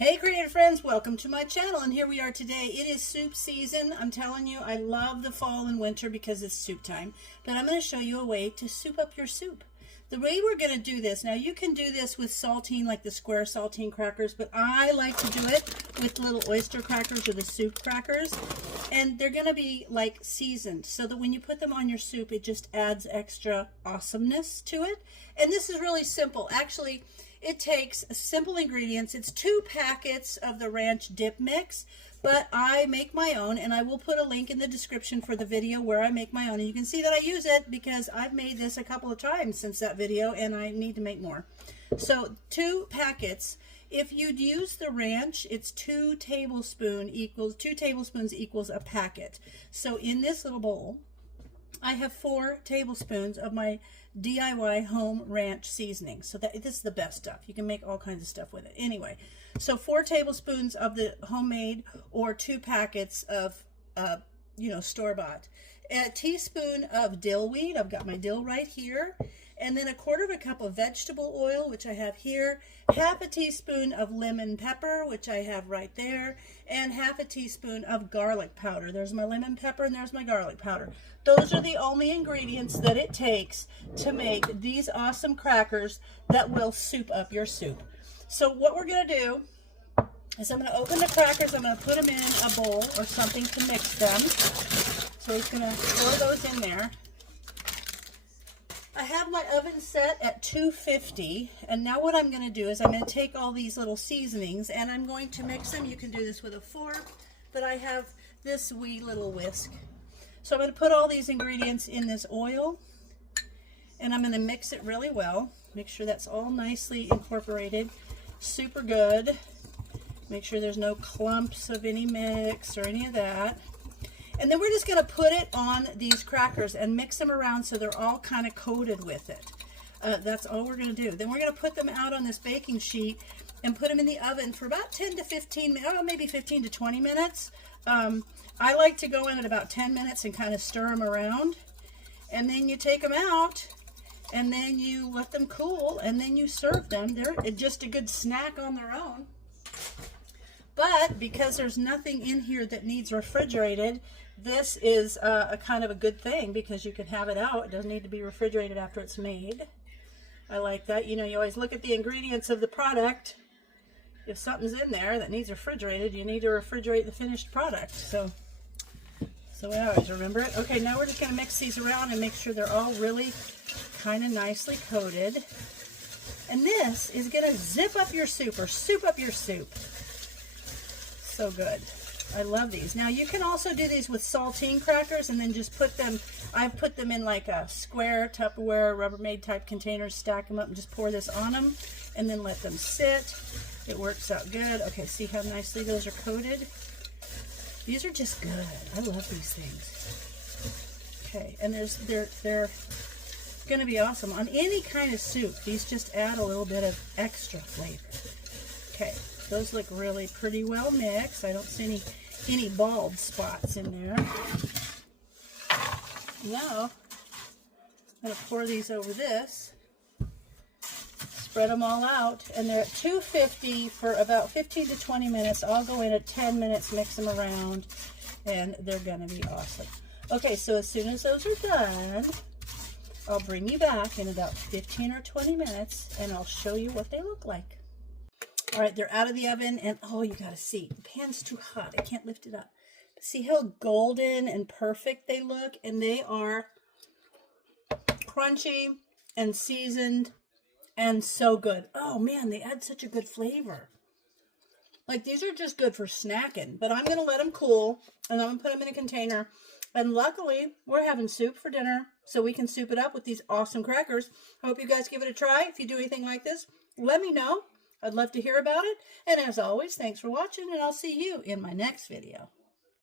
Hey creative friends, welcome to my channel, and here we are today. It is soup season. I'm telling you, I love the fall and winter because it's soup time, but I'm going to show you a way to soup up your soup. The way we're going to do this, now you can do this with saltine, like the square saltine crackers, but I like to do it with little oyster crackers or the soup crackers, and they're going to be like seasoned so that when you put them on your soup, it just adds extra awesomeness to it. And this is really simple. Actually, it takes simple ingredients. It's 2 packets of the ranch dip mix, but I make my own, and I will put a link in the description for the video where I make my own. And you can see that I use it because I've made this a couple of times since that video, and I need to make more. So 2 packets. If you'd use the ranch, it's 2 tablespoons equals a packet. So in this little bowl, I have 4 tablespoons of my DIY home ranch seasoning. So this is the best stuff. You can make all kinds of stuff with it. Anyway, so 4 tablespoons of the homemade or 2 packets of, store-bought. A teaspoon of dill weed. I've got my dill right here. And then 1/4 cup of vegetable oil, which I have here. 1/2 teaspoon of lemon pepper, which I have right there. And 1/2 teaspoon of garlic powder. There's my lemon pepper and there's my garlic powder. Those are the only ingredients that it takes to make these awesome crackers that will soup up your soup. So what we're going to do is I'm going to open the crackers. I'm going to put them in a bowl or something to mix them. So it's going to throw those in there. I have my oven set at 250, and now what I'm going to do is I'm going to take all these little seasonings and I'm going to mix them. You can do this with a fork, but I have this wee little whisk. So I'm going to put all these ingredients in this oil, and I'm going to mix it really well. Make sure that's all nicely incorporated. Super good. Make sure there's no clumps of any mix or any of that. And then we're just going to put it on these crackers and mix them around so they're all kind of coated with it. That's all we're going to do. Then we're going to put them out on this baking sheet and put them in the oven for about 10 to 15 minutes, maybe 15 to 20 minutes. I like to go in at about 10 minutes and kind of stir them around. And then you take them out and then you let them cool and then you serve them. They're just a good snack on their own. But because there's nothing in here that needs refrigerated, this is a kind of a good thing because you can have it out. It doesn't need to be refrigerated after it's made. I like that. You know, you always look at the ingredients of the product. If something's in there that needs refrigerated, you need to refrigerate the finished product. So I always remember it. Okay, now we're just going to mix these around and make sure they're all really kind of nicely coated. And this is going to zip up your soup or soup up your soup. So good. I love these. Now you can also do these with saltine crackers and then just put them, I've put them in like a square Tupperware Rubbermaid type containers, stack them up and just pour this on them and then let them sit. It works out good. Okay, see how nicely those are coated? These are just good. I love these things. Okay, and they're going to be awesome on any kind of soup. These just add a little bit of extra flavor. Okay. Those look really pretty well mixed. I don't see any bald spots in there. Now, I'm going to pour these over this. Spread them all out. And they're at 250 for about 15 to 20 minutes. I'll go in at 10 minutes, mix them around, and they're going to be awesome. Okay, so as soon as those are done, I'll bring you back in about 15 or 20 minutes, and I'll show you what they look like. All right, they're out of the oven, and oh, you gotta see, the pan's too hot. I can't lift it up. See how golden and perfect they look? And they are crunchy and seasoned and so good. Oh man, they add such a good flavor. Like, these are just good for snacking, but I'm gonna let them cool, and I'm gonna put them in a container. And luckily, we're having soup for dinner, so we can soup it up with these awesome crackers. I hope you guys give it a try. If you do anything like this, let me know. I'd love to hear about it. And as always, thanks for watching, and I'll see you in my next video.